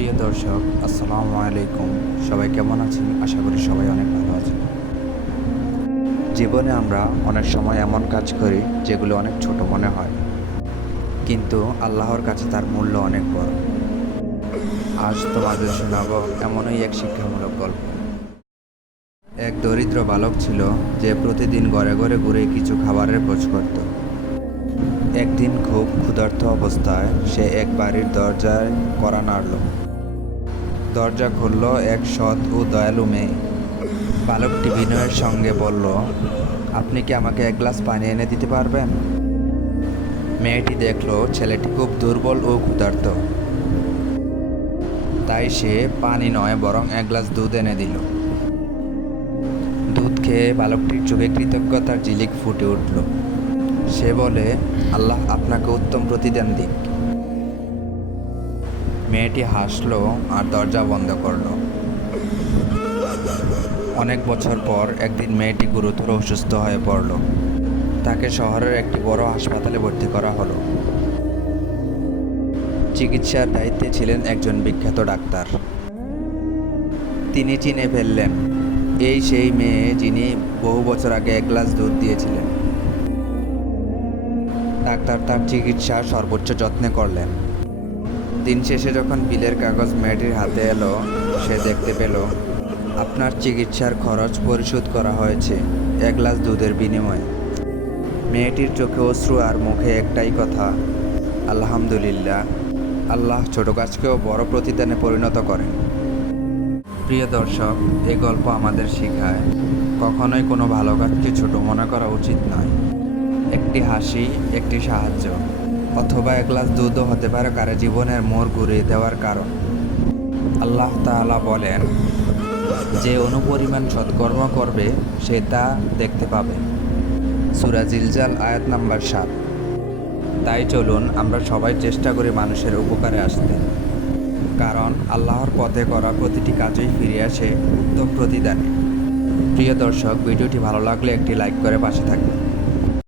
প্রিয় দর্শক, আসসালামু আলাইকুম। সবাই কেমন আছেন? আশা করি সবাই অনেক ভালো আছেন। জীবনে আমরা অনেক সময় এমন কাজ করি যেগুলো অনেক ছোট মনে হয়, কিন্তু আল্লাহর কাছে তার মূল্য অনেক বড়। আজ তোমাদের শোনাবো এমনই এক শিক্ষামূলক গল্প। এক দরিদ্র বালক ছিল যে প্রতিদিন ঘরে ঘরে ঘুরে কিছু খাবারের খোঁজ করত। একদিন খুব ক্ষুধার্ত অবস্থায় সে এক বাড়ির দরজায় কড়া নাড়ল। দরজা খুলল এক সৎ ও দয়ালু মেয়ে। বালকটি বিনয়ের সঙ্গে বলল, আপনি কি আমাকে এক গ্লাস পানি এনে দিতে পারবেন? মেয়েটি দেখল ছেলেটি খুব দুর্বল ও ক্ষুধার্ত, তাই সে পানি নয় বরং এক গ্লাস দুধ এনে দিল। দুধ খেয়ে বালকটির চোখে কৃতজ্ঞতার ঝিলিক ফুটে উঠল। সে বলে, আল্লাহ আপনাকে উত্তম প্রতিদান দিক। মেয়েটি হাসলো আর দরজা বন্ধ করলো। অনেক বছর পর একদিন মেয়েটি গুরুতর অসুস্থ হয়ে পড়ল। তাকে শহরের একটি বড় হাসপাতালে ভর্তি করা হলো। চিকিৎসার দায়িত্বে ছিলেন একজন বিখ্যাত ডাক্তার। তিনি চিনে ফেললেন, এই সেই মেয়ে যিনি বহু বছর আগে এক গ্লাস দুধ দিয়েছিলেন। ডাক্তার তার চিকিৎসার সর্বোচ্চ যত্নে করলেন। দিন শেষে যখন বিলের কাগজ মেয়েটির হাতে এলো, সে দেখতে পেল আপনার চিকিৎসার খরচ পরিশোধ করা হয়েছে এক গ্লাস দুধের বিনিময়ে। মেয়েটির চোখে অশ্রু আর মুখে একটাই কথা, আলহামদুলিল্লাহ। আল্লাহ ছোট কাজকেও বড় প্রতিদানে পরিণত করেন। প্রিয় দর্শক, এই গল্প আমাদের শেখায় কখনোই কোনো ভালো কাজকে ছোট মনে করা উচিত নয়। একটি হাসি, একটি সাহায্য অথবা এক গ্লাস দুধও হতে পারে কারো জীবনের মোড় ঘুরিয়ে দেওয়ার কারণ। আল্লাহ তাআলা বলেন, যে অনুপরিমাণ সৎকর্ম করবে সে তা দেখতে পাবে। সূরা জিলজাল আয়াত নাম্বার 7। তাই চলুন আমরা সবাই চেষ্টা করি মানুষের উপকারে আসতে, কারণ আল্লাহর পথে করা প্রতিটি কাজই ফিরে আসে উত্তম প্রতিদানে। প্রিয় দর্শক, ভিডিওটি ভালো লাগলে একটি লাইক করে পাশে থাকবেন।